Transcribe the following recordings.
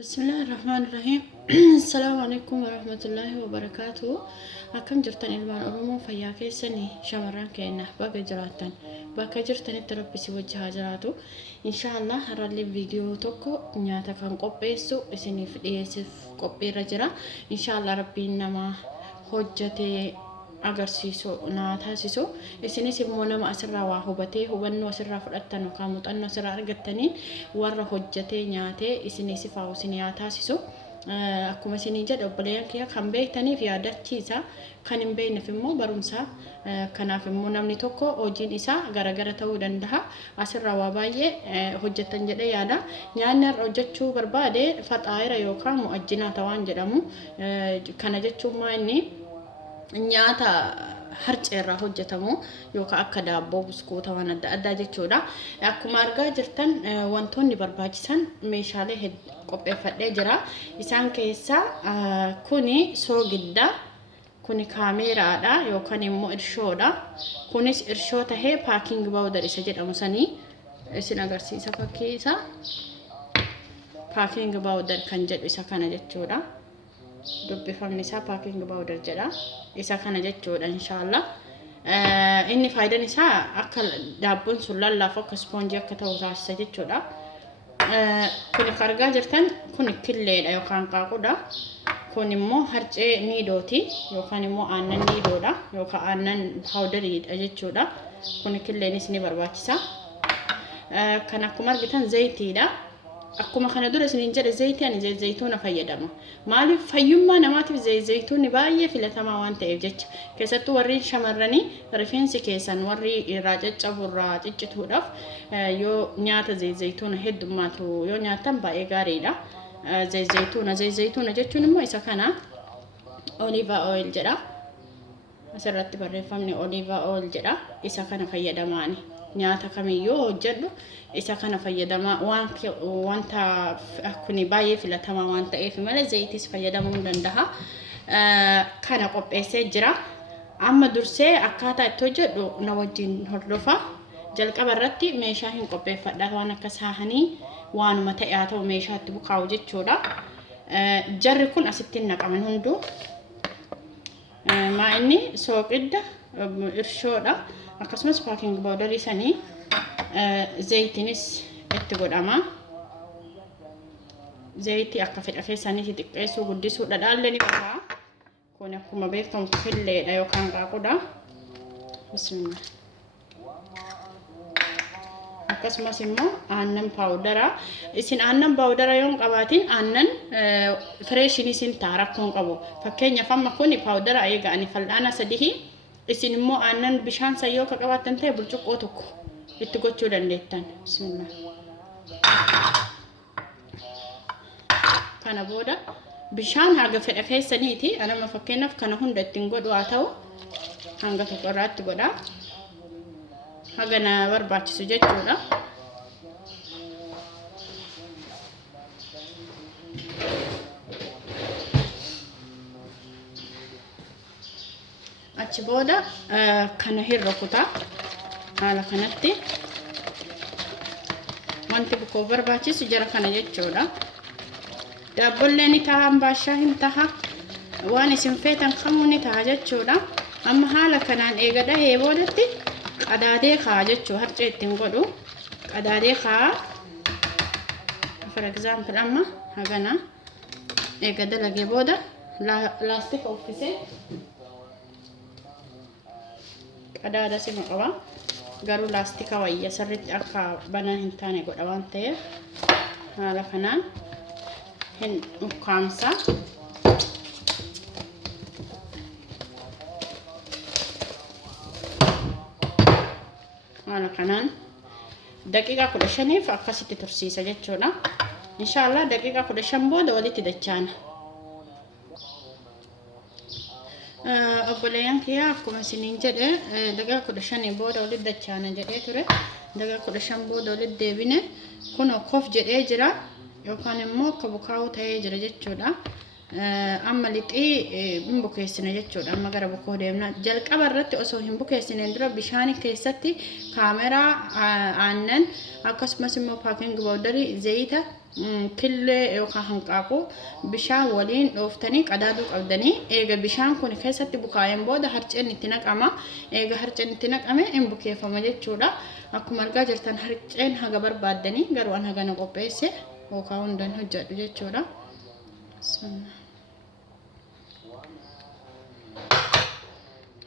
بسم الله الرحمن الرحيم السلام عليكم ورحمة الله وبركاته. أكم جرتن إلمان أرومو فيا كيسني شمران كينا باقي جراتن باقي جرتن التربي سوجها جراتو إن شاء الله هرالي فيديو توكو نياتا كان قبيسو إسني في إيسف قبي رجرا إن شاء الله ربي إنما hojjatee agarsiisuu naa taasisuu isinis immoo nama asirraa waa hubatee hubannoo asirraa fudhattan yookaan muuxannoo asirraa argattaniin warra hojjatee nyaatee isinis fa'aa isin yaa taasisu akkuma isinii jedha obboleeyyan kiyya kan beektaniif yaadachiisa kan hin beekneef immoo barumsa kanaaf immoo namni tokko hojiin isaa garagara ta'uu danda'a asirraa waa baay'ee hojjetan jedhee yaada nyaanni hojjechuu barbaade faxaayira yookaan mu'ajjinaa ta'aan jedhamu kana jechuun maa inni nyaata harceerraa hojjetamu yookaan akka daabboo buskuuta waan adda addaa jechuudha. Akkuma argaa jirtan wantoonni barbaachisan meeshaalee qopheeffadhee jira. Isaan keessaa kuni soogidda, kuni kaameeraadha yookaan immoo irshoodha. Kunis irshoo tahee paaking baawudar isa jedhamu sanii isin agarsiisa fakkii isaa paaking baawudar kan jedhu isa kana jechuudha. Dubbifamni isaa paaking baawudar jedha. Isa kana jechuudha inshallah. Inni faayidaan isaa akka daabboon sun lallaaf akka ispoonjii akka ta'u taasisa jechuudha. Kun argaa jirtan kun killeedha yookaan qaaquudha. Kun immoo harcee niidooti yookaan immoo aannan niidoodha yookaan aannan paawudariidha jechuudha. Kun killeenis ni barbaachisa. Kan akkuma argitan zayitiidha. Akkuma kana dura isiniin jedhe zayitii ani zayituuna fayyadama. Maaliif fayyummaa namaatiif zayituunni baay'ee filatamaa waan ta'eef jecha keessattuu warri shamarranii rifeensi keessan warri irraa caccabu irraa ciccituudhaaf yoo nyaata zayituuna heddummaatu yoo nyaatan baay'ee gaariidha. Zayituuna jechuun immoo isa kana oliva oil jedha. Asirratti barreeffamni oliva oil jedha. Isa kana fayyadamaani. Nyaata kamiyyuu hojjedhu isa kana fayyadamaa wanta kuni baay'ee filatamaa waan ta'eef malee zayitis fayyadamuu danda'a. Kana qopheessee jira. Amma dursee akkaataa itti hojjedhu na wajjin hordofa. Jalqaba irratti meeshaa hin qopheeffadha waan akka saahanii waanuma ta'e haa ta'u meeshaatti bukaa'u jechuudha. Jarri kun asitti naqaman hunduu maa inni soogidda irshoodha. Akkasumas paaking baawudarii sanii zayitiinis itti godhama. Zayitii akka fedha keessanii xixiqqeessuu guddisuu dhadhaallee ni qaba. Kun akkuma beekamu filleedha yookaan qaaquudha. Bismillah. Akkasumas immoo aannan paawudara. Isin aannan paawudara yoo qabaatin aannan fireeshinii isin ta'a rakkoon qabu. Fakkeenyaaf amma kuni paawudara eega'anii fal'aana sadii isin immoo aannan bishaan sayyoo ka qabaatan ta'e burcuqqoo tokko itti gochuu dandeettan. Bismillah. Kana booda bishaan haga fedha keessaniiti. Anama fakkeenyaaf kana hunda ittiin godhu haa ta'u hanga tokko irraatti godha. Haga na barbaachisu jechuudha. Achi booda kana hirra kutaa haala kanatti wanti bukkoo barbaachisu jara kana jechuudha. Daabbollee ni ta'a, ambaashaa hin ta'a, waan isin feetan kamuu ni ta'a jechuudha. Amma haala kanaan eega dhahee boodatti qadaadee kaa'a jechuudha. Harcee ittiin godhu qadaadee kaa'a. For example amma hagana eega dalagee booda laastika uffisee qadaada sima qaba. Garuu laastika wayya sirriitti akka banaa hin taane godha waan ta'eef haala kanaan hin ukkaamsa. Haala kanaan daqiiqaa 15f akkasitti tursiisa jechuudha. Inshallah daqiiqaa 15 booda walitti dachaana. Obboleeyyan kiyya akkuma isiniin jedhe daqiiqaa 15 booda walitti dachaana jedhee ture. Daqiiqaa 15 booda walitti deebine kun kof jedhee jira yookaan immoo akka bukaa'uu ta'ee jira jechuudha. Amma lixii hin bukeessine jechuudha. Amma gara bukoo deemna. Jalqaba irratti osoo hin bukeessineen dura bishaan keessatti kaameraa aannan akkasumas immoo paaking baawudarii zayita killee yookaan hanqaaquu bishaan waliin dhooftanii qadaaduu qabdanii eega bishaan kun keessatti bukaa'een booda harceen itti naqama. Eega harceen itti naqame hin bukeeffama jechuudha. Akkuma argaa jirtan harceen haga barbaaddanii garuu an hagana qopheesse yookaan hundaan hojjedhu jechuudha.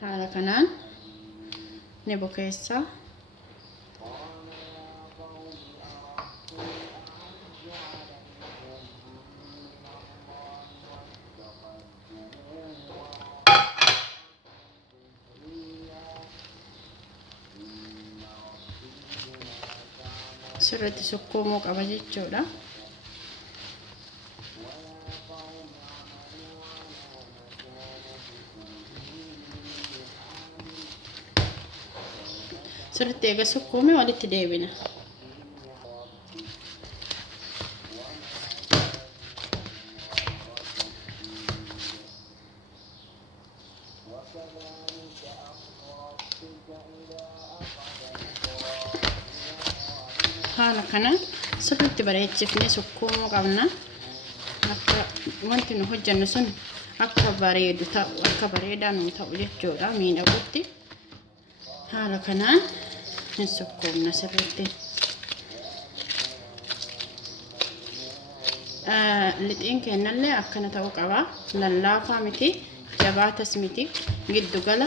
Haala kanaan ni bukeessa. Sirriitti sukkuumuu qaba jechuudha. Sirriitti eega sukkuumee walitti deebina. Haala kanaan sirriitti bareechifnee sukkuumuu qabna. Akka wanti nu hojjennu sun akka bareedu ta'u, akka bareedaa nu ta'u jechuudha miidhagutti. Haala kanaan hin sukkuumna sirriitti. Lixiin kennallee akkana ta'uu qaba. Lallaafaa miti, jabaatas miti, giddu gala.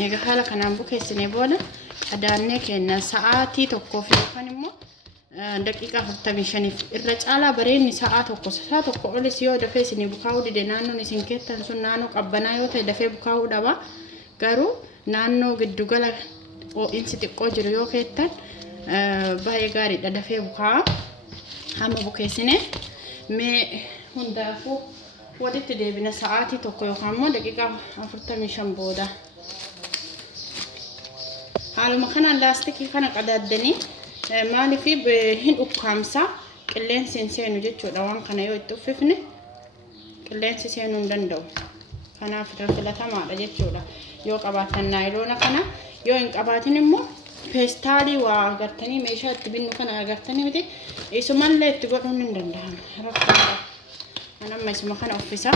Eega haala kanaan bukeessinee booda adaannee kenna sa'aatii tokkoof yookaan immoo daqiiqaa 45 irra caalaa bareenni sa'a tokko olis yoo dafee isin bukaa'uu dide naannoon isin keessan sun naannoo qabbanaa yoo ta'e dafee bukaa'uu dhaba. Garuu naannoo giddugala ho'iinsi xiqqoo jiru yoo keessan baay'ee gaariidha dafee bukaa'a. Hamma bukeessine mee hundaafuu walitti deebina sa'aatii tokko yookaan immoo daqiiqaa 45 booda. Haaluma kanaan laastikii kana qadaaddanii maaliif hin ukkaamsa qilleensi hin seenu jechuudha. Waan kana yoo itti uffifne qilleensi seenuu hin danda'u. Kanaaf filatamaadha jechuudha. Yoo qabaatan naayiloona kana yoo hin qabaatin immoo feestaalii waa agartanii meeshaa itti binnu kana agartanii miti isumallee itti godhuun hin danda'amu. Rakkoodha. Kan amma isuma kana uffisa.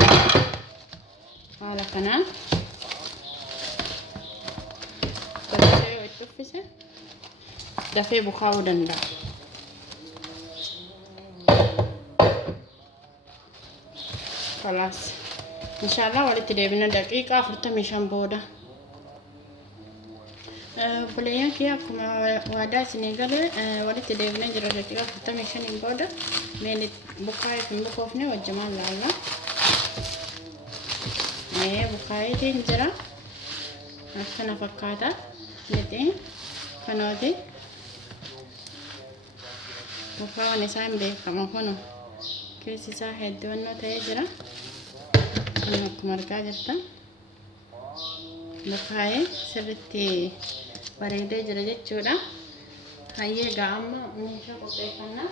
Haala kanaan uffise dafee bukaa'uu danda'a. Khalaas. Inshallah walitti deebina daqiiqaa 45 booda. Buleeyyan kiyya akkuma waadaa isinii galee walitti deebina jira daqiiqaa 45 booda. Mee bukaa'eef hin bukoofne wajjumaan laalla. Bukaa'eetiin jira. Akkana fakkaata. Lixiin kanooti bukaa'uun isaa hin beekamu kunu keessi isaa hedduunnoo ta'ee jira. Akkuma argaa jirtan bukaa'ee sirriitti bareedee jira jechuudha. Hayyee egaa amma meeshaa qopheeffannaa.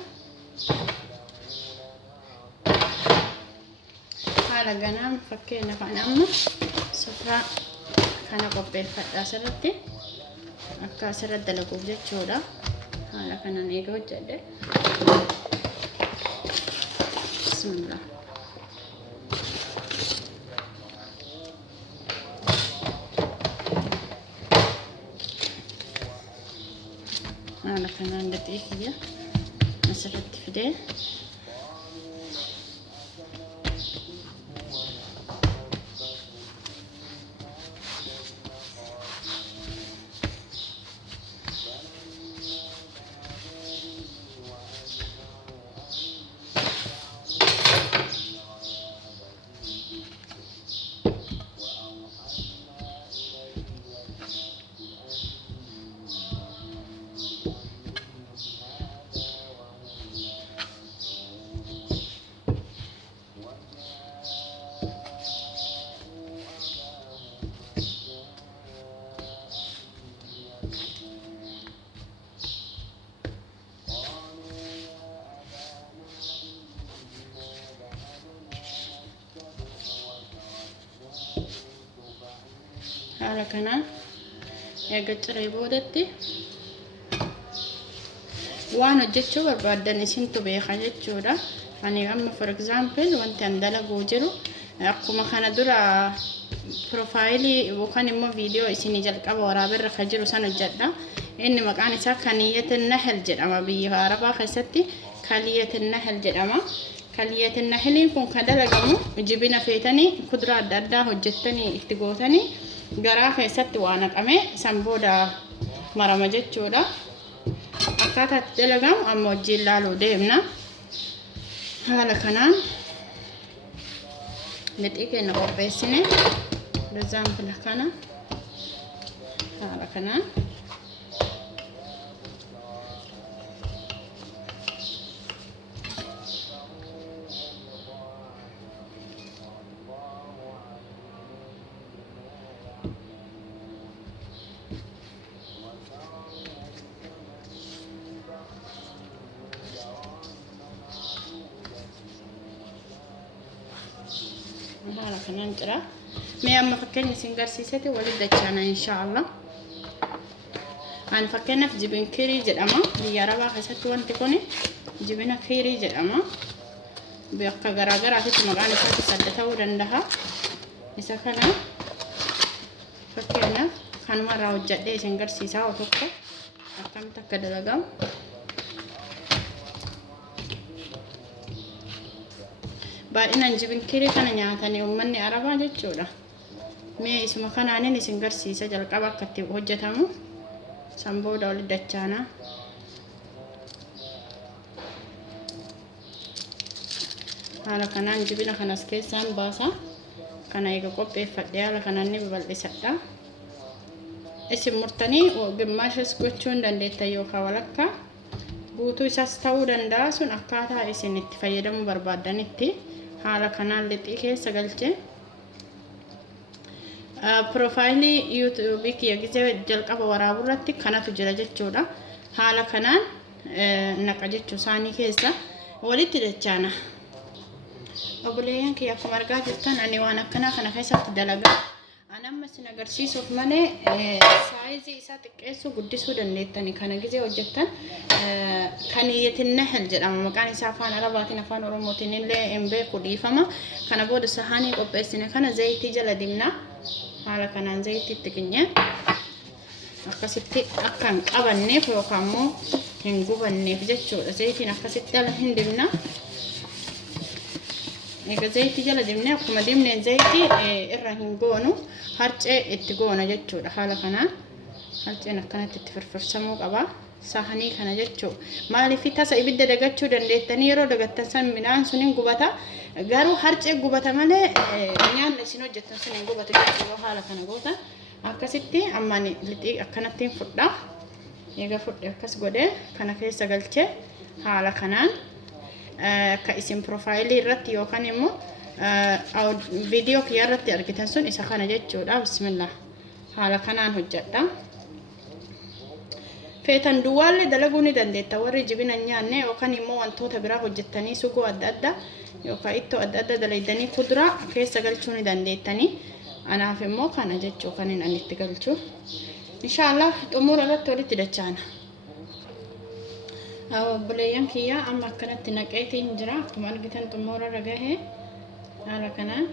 Haala ganaan fakkeenya kan amma sufraa kana qopheeffadha asirratti. Akka asirratti dalaguuf jechuudha. Haala kanaan eega hojjedhe. Bismillah. Haala kanaan lixii kiyya asirratti fidee haala kanaan eega ciree boodatti waan hojjechuu barbaadan isintu beeka jechuudha. Ani amma for example wanti an dalaguu jiru akkuma kana dura profaayilii yookaan immoo viidiyoo isinii jalqaba waraabirra ka jiru san hojjedha. Inni maqaan isaa Kaniyatin Nahal jedhama. Biyya Arabaa keessatti Kaniyatin Nahal jedhama. Kaniyatin Nahaliin kun kan dalagamu jibina feetanii kuduraa adda addaa hojjettanii itti gootanii garaa keessatti waa naqamee san booda marama jechuudha. Akkaataa itti dalagamu amma wajjin ilaaluu deemna. Haala kanaan lixii keenya qopheessine example kana haala kanaan haala kanaan jira. Mee amma fakkeenya isin garsiisate waliin dachaana inshaallah. Ani fakkeenyaaf jibin kirii jedhama. Biyya Arabaa keessatti wanti kun jibina kirii jedhama. Bakka garaagaraatti maqaan isaa adda ta'uu danda'a. Isa kana fakkeenyaaf kanumarraa hojjedhee isin garsiisaa tokko akkamitti akka dalagamu. Baay'inaan jibin kirii kana nyaatanii uummanni Arabaa jechuudha. Mee isuma kanaanin isin garsiisa jalqaba akka itti hojjetamu. San booda waliin dachaana. Haala kanaan jibina kanas keessaan baasa. Kana eega qopheeffadhee haala kanaan ni babal'isadha. Isin murtanii gimmaashas gochuu hin dandeettan yookaan walakkaa guutuu isaas ta'uu danda'a. Sun akkaataa isin itti fayyadamuu barbaadanitti haala kanaan lixii keessa galchee profaayilii yuutuubii kiyya gisee jalqaba waraabuu irratti kanatu jira jechuudha. Haala kanaan naqa jechuu isaanii keessa walitti dachaana. Obboleeyyan kiyya akkuma argaa jirtan ani waan akkanaa kana keessatti dalagaa. Ani amma isin agarsiisuuf malee saayizii isaa xiqqeessuu guddisuu dandeettani. Kana gisee hojjettan Kaniyatin Nahal jedhama. Maqaan isaa afaan Arabaatiin afaan Oromootiin illee hin beeku dhiifama. Kana booda sahaanii qopheessine kana zayitii jala dibna. Haala kanaan zayitii itti qinyee akkasitti akka hin qabanneef yookaan immoo hin gubanneef jechuudha. Zayitiin akkasitti jala hin dibna. Egaa zayitii jala dibnee akkuma dibneen zayitii irra hin goonu harcee itti goona jechuudha. Haala kanaan harceen akkanatti itti firfirsamuu qaba. Sahanii kana jechuudha. Maaliif tasa ibidda dagachuu dandeettanii yeroo dagattan san midhaan sun hin gubata. Garuu harcee gubata malee nyaanni isin hojjettan sun hin gubatu jechuudha. Haala kana gootan akkasitti ammaan lixii akkanatti hin fudha. Egaa fudhe akkas godhee kana keessa galchee haala kanaan ka isin profaayilii irratti yookaan immoo viidiyoo kiyya irratti argitan sun isa kana jechuudha. Bismillah. Haala kanaan hojjedha. Feetan duwwaallee dalaguu ni dandeetta. Warri jibina nyaanne yookaan immoo wantoota biraa hojjettanii suguu adda addaa yookaan ittoo adda addaa dalaydanii kuduraa keessa galchuu ni dandeettanii. Anaaf immoo kana jechuu kan ani itti galchu. Inshaallah xumura irratti walitti dachaana. Obboleeyyan kiyyaa amma akkanatti naqeetiin jira. Akkuma argitan xumura irra gahee haala kanaan